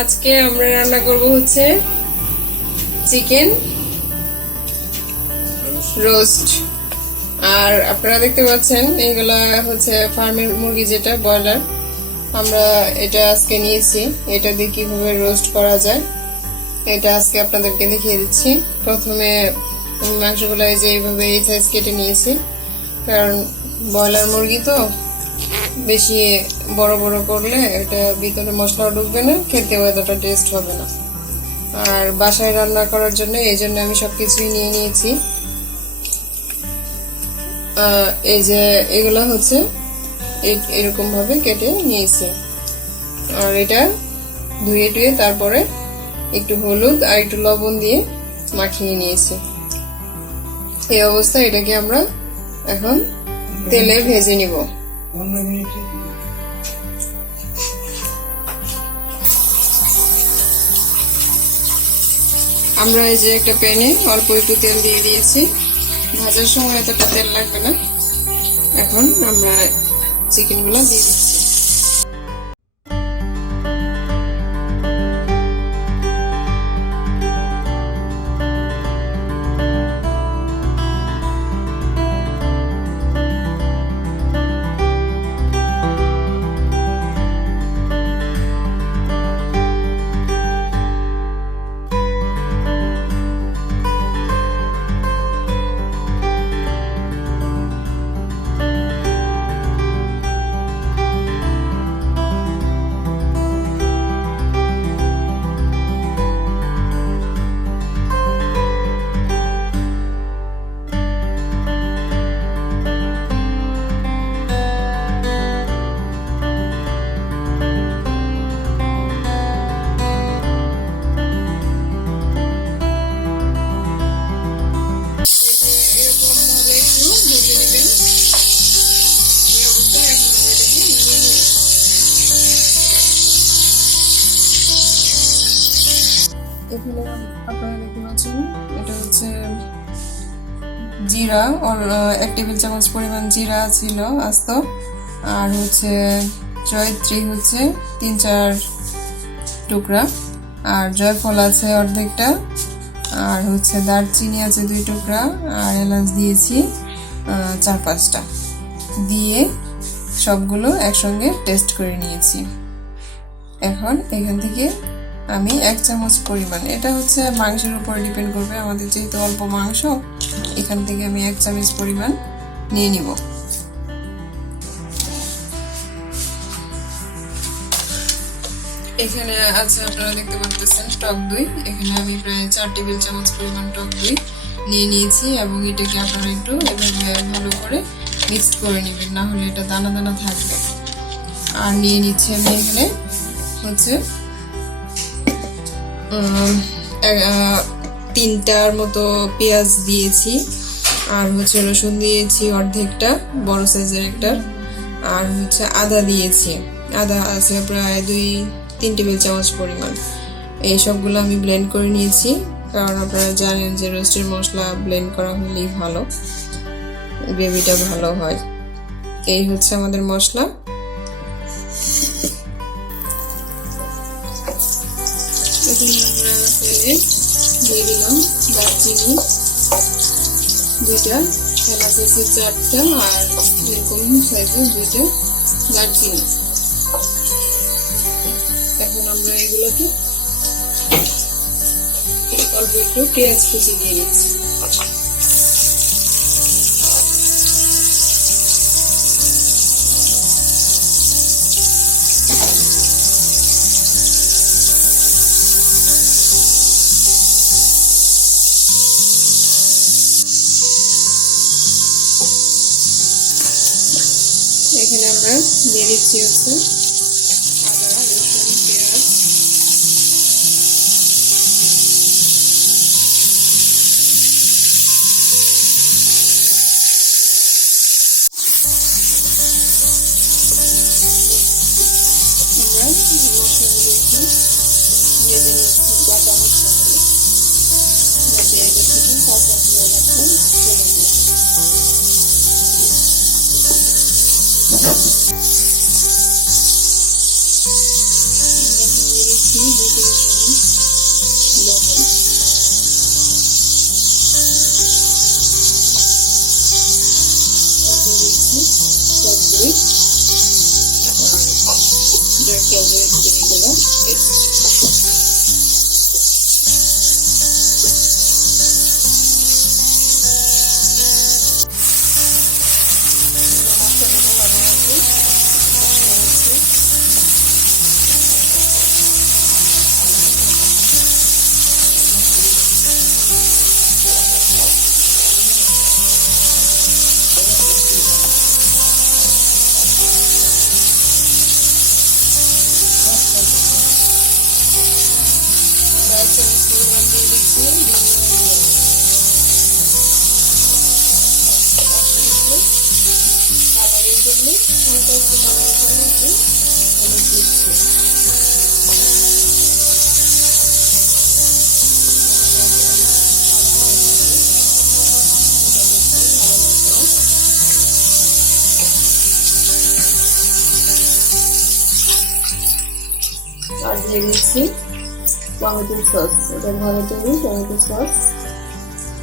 আজকে আমরা রান্না করব হচ্ছে চিকেন রোস্ট। আর আপনারা দেখতে পাচ্ছেন এগুলা হচ্ছে ফার্মের মুরগি, যেটা ব্রয়লার। আমরা এটা আজকে নিয়েছি, এটা দিয়ে কিভাবে রোস্ট করা যায় এটা আজকে আপনাদেরকে দেখিয়ে দিচ্ছি। প্রথমে মাংসগুলো এই যে এইভাবে এই সাইজ কেটে নিয়েছি, কারণ ব্রয়লার মুরগি তো বেশি বড় বড় করলে এটা ভিতরে মশলাও ঢুকবে না, খেতেও এতটা টেস্ট হবে না। আর বাসায় রান্না করার জন্য এই জন্য আমি সবকিছুই নিয়ে নিয়েছি। এই যে এগুলো হচ্ছে এরকম ভাবে কেটে নিয়েছি। আর এটা ধুয়ে টুয়ে তারপরে একটু হলুদ আর একটু লবণ দিয়ে মাখিয়ে নিয়েছি। এই অবস্থায় এটাকে আমরা এখন তেলে ভেজে নিব। আমরা এই যে একটা প্যানে অল্প একটু তেল দিয়ে দিয়েছি, ভাজার সময় এতটা তেল লাগবে না। এখন আমরা চিকেনগুলো দিয়ে দিচ্ছি। এখানে আপনারা দেখতে পাচ্ছেন এটা হচ্ছে জিরা, 1 টেবিল চামচ পরিমাণ জিরা ছিল আস্ত। আর হচ্ছে জয়ত্রী হচ্ছে 3-4 টুকরা, আর জয়ফল আছে অর্ধেকটা, আর হচ্ছে দারচিনি আছে 2 টুকরা, আর এলাচ দিয়েছি 4-5টা দিয়ে সবগুলো একসঙ্গে টেস্ট করে নিয়েছি। এখন এখান থেকে আমি 1 চামচ পরিমাণ, এটা হচ্ছে মাংসের উপর ডিপেন্ড করবে, আমাদের যেহেতু অল্প মাংস এখান থেকে আমি 1 চামচ পরিমাণ নিয়ে নিব। এখানে আছে আপনারা দেখতে পাচ্ছেন টক দই, এখানে আমি প্রায় 4 টেবিল চামচ পরিমাণ টক দই নিয়ে নিয়েছি, এবং এটাকে আপনারা একটু এভাবে ভালো করে মিক্স করে নেবেন, না হলে এটা দানা দানা থাকবে। আর নিয়ে নিচ্ছি আমি এখানে হচ্ছে 3টার মতো পেঁয়াজ দিয়েছি, আর হচ্ছে রসুন দিয়েছি অর্ধেকটা, বড় সাইজের একটা, আর হচ্ছে আদা দিয়েছি, আদা আছে প্রায় 2-3 টেবিল চামচ পরিমাণ। এই সবগুলো আমি ব্লেন্ড করে নিয়েছি, কারণ আপনারা জানেন যে রোস্টের মশলা ব্লেন্ড করা হলেই ভালো, গ্রেভিটা ভালো হয়। এই হচ্ছে আমাদের মশলা। এখানে আমরা তেলে দিয়ে দিলাম দারচিনি 2টা, এলাচ আছে 4টা, আর এরকম সাইজের 2টা দারচিনি। এখন আমরা এগুলোকে অল্প একটু পেঁয়াজ কুচি দিয়ে দিচ্ছি। এখানে আমরা দিয়ে দিচ্ছি হচ্ছে আদা, রসুন, পেঁয়াজ। আমরা মশলাগুলো একটু ভেজে নিচ্ছি, বাটা মশলাগুলো, যাতে এটা থেকে কাঁচা ফ্লেভারটা চলে যায়। আর দিয়ে দিচ্ছি টমেটো সস, এটা ঘরে তৈরি টমেটো সস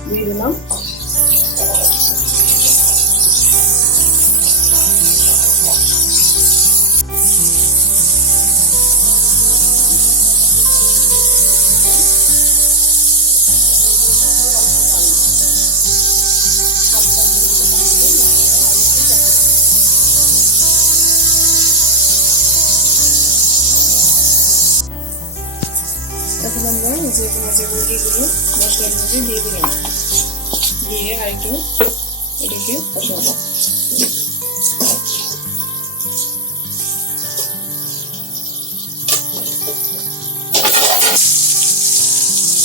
দিয়ে দিলাম। এখন আমরা যে ভাজা মুরগিগুলো মশলার মধ্যে দিয়ে দিলাম, দিয়ে আরেকটু এটাকে কষাবো।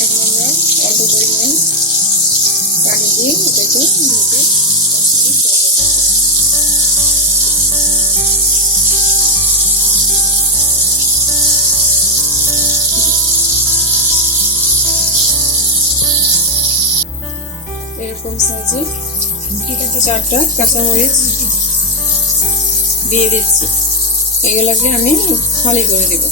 এখন আমরা অল্প পরিমাণ পানি দিয়ে এটাকে ধুতে এরকম সাইজে 4টা কাঁচামরিচ দিয়ে দিচ্ছি। এগুলোকে আমি খালি করে দেব।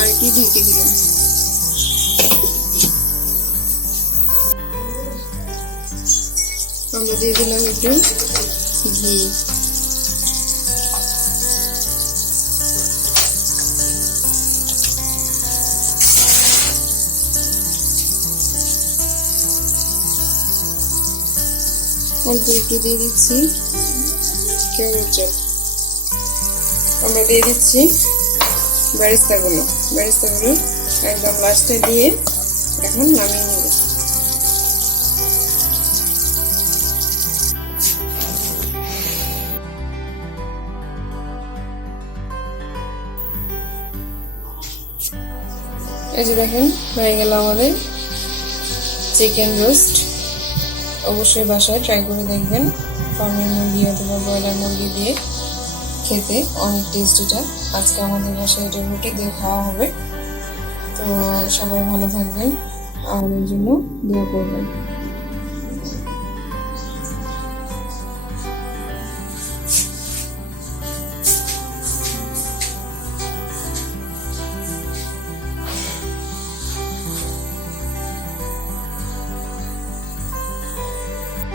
আর কি ঢেকে দিলাম। আমরা দিয়ে দিলাম একটু ঘি। অল্প একটু দিয়ে দিচ্ছি কেওড়া। আমরা দিয়ে দিচ্ছি বেরেস্তাগুলো একদম লাস্টে দিয়ে এখন নামিয়ে নেব। এই যে দেখেন হয়ে গেল আমাদের চিকেন রোস্ট। অবশ্যই বাসায় ট্রাই করে দেখবেন। ফার্মের মুরগি অথবা ব্রয়লার মুরগি দিয়ে খেতে অনেক টেস্ট এটা। আজকে আমাদের বাসায় এটা রুটি দিয়ে খাওয়া হবে। তো সবাই ভালো থাকবেন, আমাদের জন্য দোয়া করবেন।